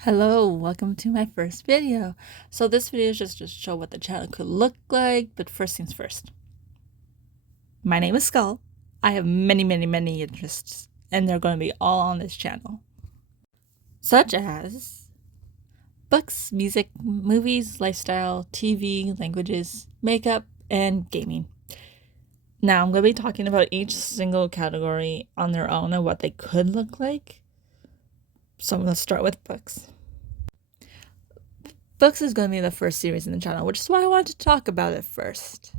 Hello, welcome to my first video. So this video is just to show what the channel could look like, but first things first. My name is Skull. I have many interests, and they're going to be all on this channel. Such as books, music, movies, lifestyle, TV, languages, makeup, and gaming. Now I'm going to be talking about each single category on their own and what they could look like. So I'm going to start with books. Books is going to be the first series in the channel, which is why I wanted to talk about it first.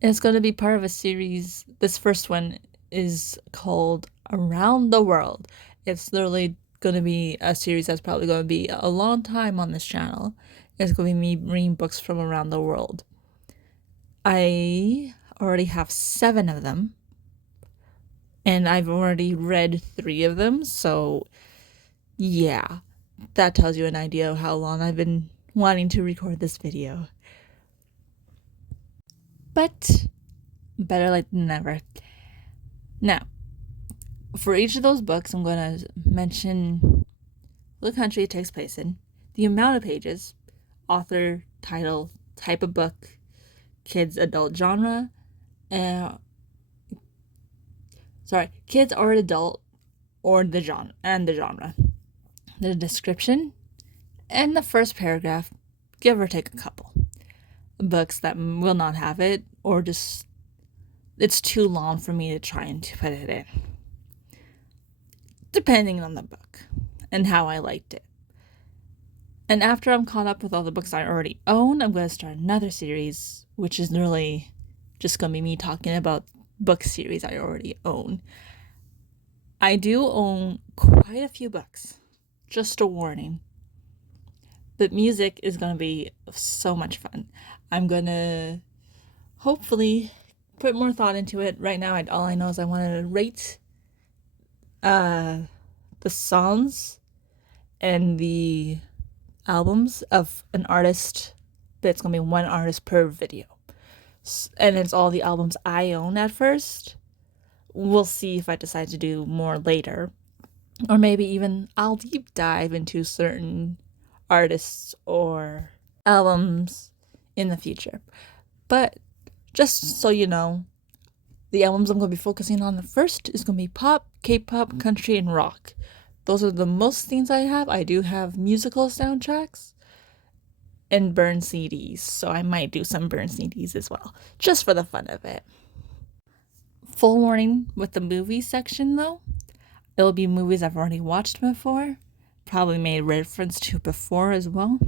It's going to be part of a series. This first one is called Around the World. It's literally going to be a series that's probably going to be a long time on this channel. It's going to be me reading books from around the world. I already have 7 of them, and I've already read 3 of them, so yeah. That tells you an idea of how long I've been wanting to record this video. But better late than never. Now, for each of those books, I'm going to mention the country it takes place in, the amount of pages, author, title, type of book, kids, adult genre, kids or adult, or the genre, the description, and the first paragraph, give or take a couple. Books that will not have it, or just it's too long for me to try and put it in, depending on the book and how I liked it. And after I'm caught up with all the books I already own, I'm going to start another series, which is really just going to be me talking about book series I already own. I do own quite a few books, just a warning. But music is going to be so much fun. I'm going to hopefully put more thought into it. Right now, all I know is I want to rate the songs and the albums of an artist, but it's going to be one artist per video. And it's all the albums I own at first. We'll see if I decide to do more later. Or maybe even I'll deep dive into certain artists or albums in the future. But just so you know, the albums I'm going to be focusing on the first is going to be pop, K-pop, country, and rock. Those are the most things I have. I do have musical soundtracks and burn CDs, so I might do some burn CDs as well, just for the fun of it. Full warning with the movie section though, it'll be movies I've already watched before, probably made reference to before as well,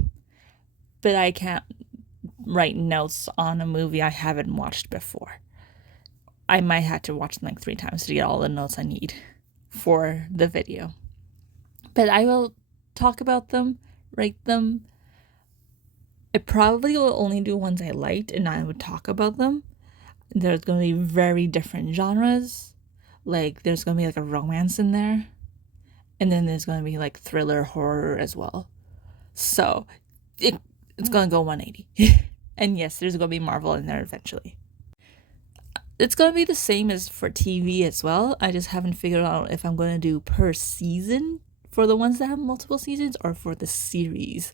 but I can't write notes on a movie I haven't watched before. I might have to watch them like 3 times to get all the notes I need for the video. But I will talk about them, rate them. I probably will only do ones I liked and I would talk about them. There's going to be very different genres. Like, there's going to be like a romance in there. And then there's going to be like thriller, horror as well. So, it's going to go 180. And yes, there's going to be Marvel in there eventually. It's going to be the same as for TV as well. I just haven't figured out if I'm going to do per season for the ones that have multiple seasons or for the series.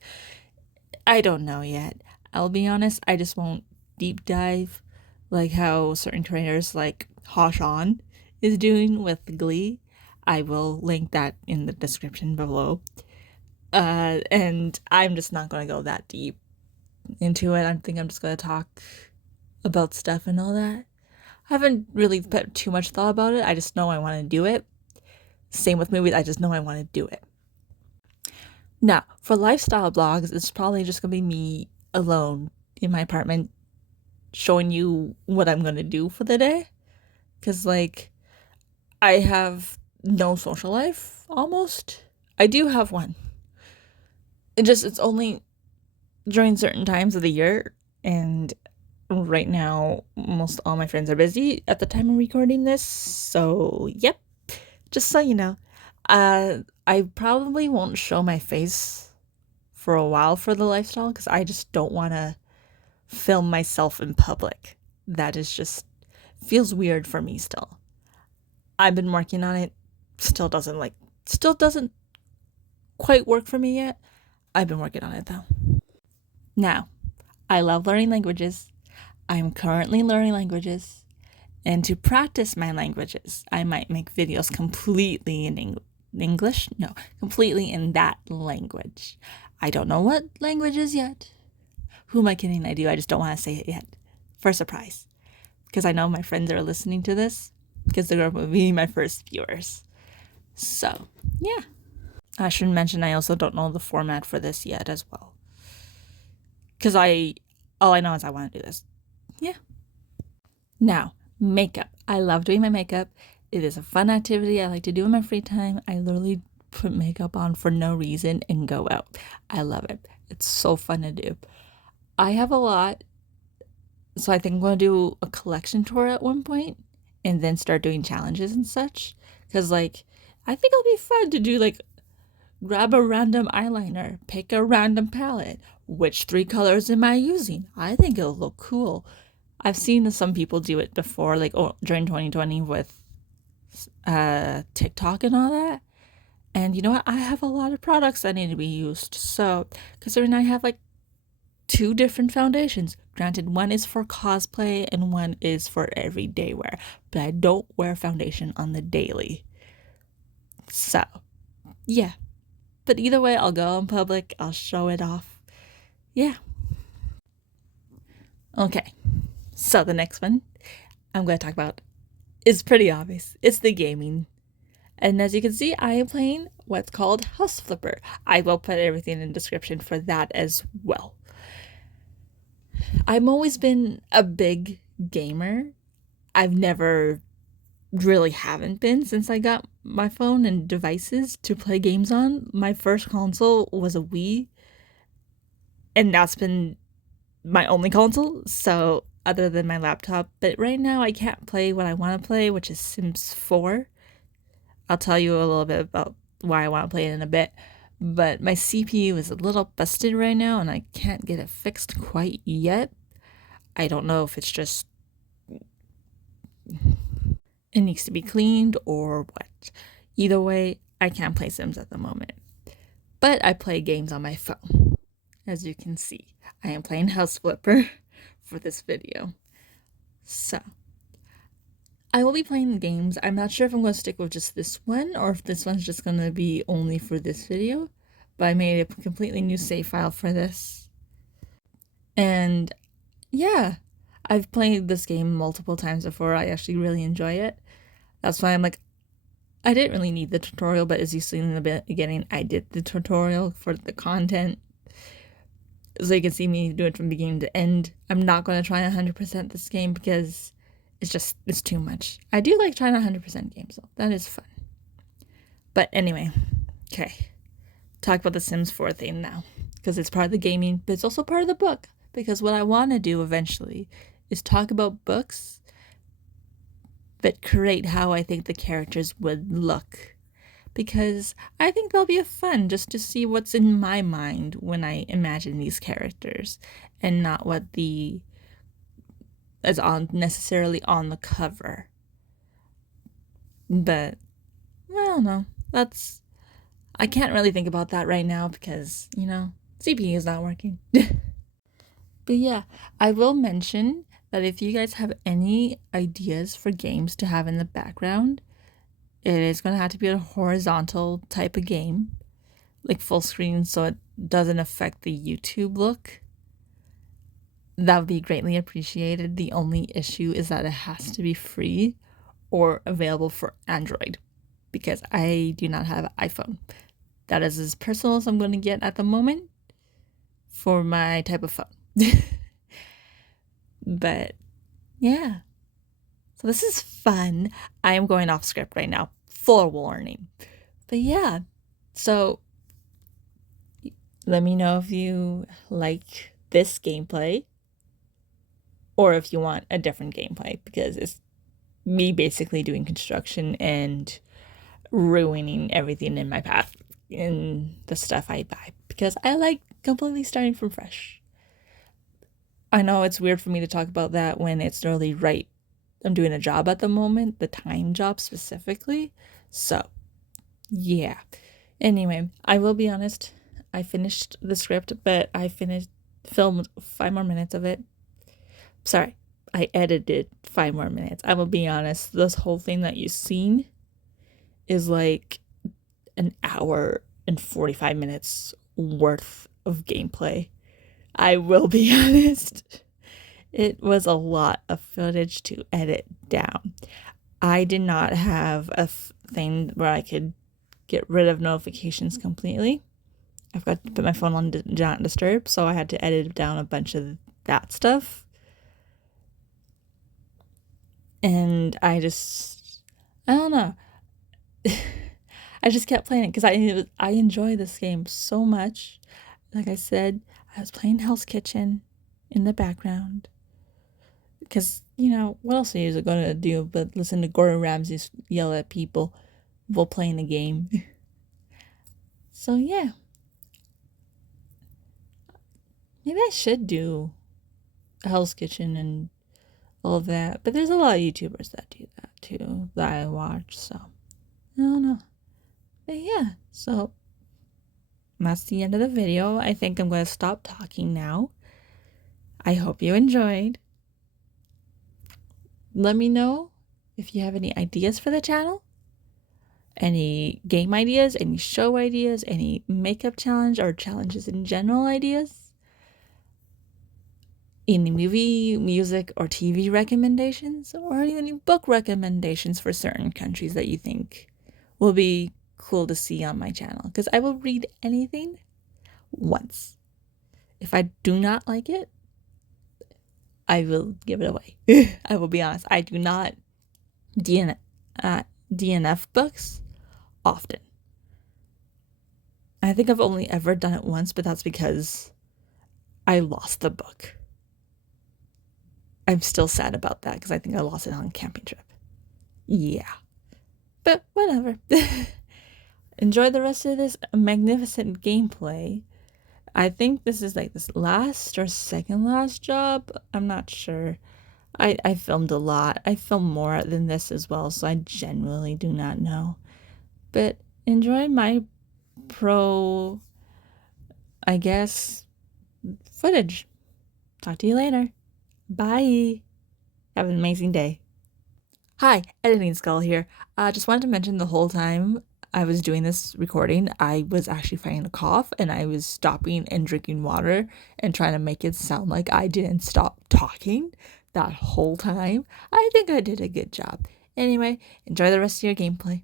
I don't know yet. I'll be honest, I just won't deep dive like how certain creators like Hoshan is doing with Glee. I will link that in the description below. And I'm just not going to go that deep into it. I think I'm just going to talk about stuff and all that. I haven't really put too much thought about it. I just know I want to do it. Same with movies. I just know I want to do it. Now, for lifestyle blogs, it's probably just going to be me alone in my apartment showing you what I'm going to do for the day. Because, like, I have no social life, almost. I do have one. It's only during certain times of the year, and right now, most all my friends are busy at the time of recording this, so, yep. Just so you know. I probably won't show my face for a while for the lifestyle, because I just don't want to film myself in public. That is just feels weird for me still. I've been working on it. Still doesn't quite work for me yet. I've been working on it though. Now, I love learning languages. I'm currently learning languages. And to practice my languages, I might make videos completely in English. No, completely in that language. I don't know what languages yet. Who am I kidding? I do. I just don't want to say it yet. For surprise. Because I know my friends are listening to this. Because they're going to be my first viewers. So, yeah. I should mention I also don't know the format for this yet as well. Because all I know is I want to do this. Yeah. Now, makeup. I love doing my makeup. It is a fun activity I like to do in my free time. I literally put makeup on for no reason and go out. I love it. It's so fun to do. I have a lot, so I think I'm going to do a collection tour at one point and then start doing challenges and such. Because, like, I think it'll be fun to do, like, grab a random eyeliner, pick a random palette. Which 3 colors am I using? I think it'll look cool. I've seen some people do it before, like during 2020 with TikTok and all that. And you know what? I have a lot of products that need to be used. So, considering I have like 2 different foundations, granted, one is for cosplay and one is for everyday wear, but I don't wear foundation on the daily. So, yeah. But either way, I'll go in public, I'll show it off. Yeah. Okay. So the next one I'm going to talk about is pretty obvious. It's the gaming. And as you can see, I am playing what's called House Flipper. I will put everything in the description for that as well. I've always been a big gamer. I've never really haven't been since I got my phone and devices to play games on. My first console was a Wii, and that's been my only console. So other than my laptop, but right now I can't play what I want to play, which is Sims 4. I'll tell you a little bit about why I want to play it in a bit, but my CPU is a little busted right now and I can't get it fixed quite yet. I don't know if it's just it needs to be cleaned or what. Either way, I can't play Sims at the moment. But I play games on my phone. As you can see, I am playing House Flipper for this video. So, I will be playing the games. I'm not sure if I'm going to stick with just this one or if this one's just going to be only for this video. But I made a completely new save file for this. And yeah, I've played this game multiple times before. I actually really enjoy it. That's why I'm like, I didn't really need the tutorial, but as you see in the beginning, I did the tutorial for the content. So you can see me do it from beginning to end. I'm not going to try 100% this game because it's too much. I do like trying 100% games though. That is fun. But anyway, okay. Talk about the Sims 4 thing now. Because it's part of the gaming, but it's also part of the book. Because what I want to do eventually is talk about books, but create how I think the characters would look. Because I think they'll be fun just to see what's in my mind when I imagine these characters and not what is necessarily on the cover. But I don't know. I can't really think about that right now because, CPU is not working. But yeah, I will mention that if you guys have any ideas for games to have in the background, it is going to have to be a horizontal type of game, like full screen, so it doesn't affect the YouTube look. That would be greatly appreciated. The only issue is that it has to be free or available for Android because I do not have an iPhone. That is as personal as I'm going to get at the moment for my type of phone. But yeah. So this is fun. I am going off script right now. Forewarning. But yeah. So let me know if you like this gameplay or if you want a different gameplay because it's me basically doing construction and ruining everything in my path in the stuff I buy because I like completely starting from fresh. I know it's weird for me to talk about that when it's really right. I'm doing a job at the moment, the time job specifically. So, yeah. Anyway, I will be honest. I finished the script, but I filmed 5 more minutes of it. Sorry, I edited 5 more minutes. I will be honest. This whole thing that you've seen is like an hour and 45 minutes worth of gameplay. I will be honest. It was a lot of footage to edit down. I did not have a thing where I could get rid of notifications completely. I've got to put my phone on Do Not Disturb, so I had to edit down a bunch of that stuff. And I don't know. I just kept playing it because I enjoy this game so much. Like I said, I was playing Hell's Kitchen in the background. Because, what else are you going to do but listen to Gordon Ramsay yell at people while playing the game? So, yeah. Maybe I should do Hell's Kitchen and all of that. But there's a lot of YouTubers that do that too, that I watch. So, I don't know. But yeah, so that's the end of the video. I think I'm going to stop talking now. I hope you enjoyed. Let me know if you have any ideas for the channel, any game ideas, any show ideas, any makeup challenge or challenges in general ideas, any movie, music, or TV recommendations, or any book recommendations for certain countries that you think will be cool to see on my channel, because I will read anything once. If I do not like it, I will give it away. I will be honest. I do not DNF books often. I think I've only ever done it once, but that's because I lost the book. I'm still sad about that because I think I lost it on a camping trip. Yeah. But whatever. Enjoy the rest of this magnificent gameplay. I think this is like this last or second last job. I'm not sure. I filmed a lot. I filmed more than this as well, so I genuinely do not know. But enjoy my pro, I guess, footage. Talk to you later. Bye. Have an amazing day. Hi, Editing Skull here. Just wanted to mention the whole time I was doing this recording, I was actually fighting a cough and I was stopping and drinking water and trying to make it sound like I didn't stop talking that whole time. I think I did a good job. Anyway, enjoy the rest of your gameplay.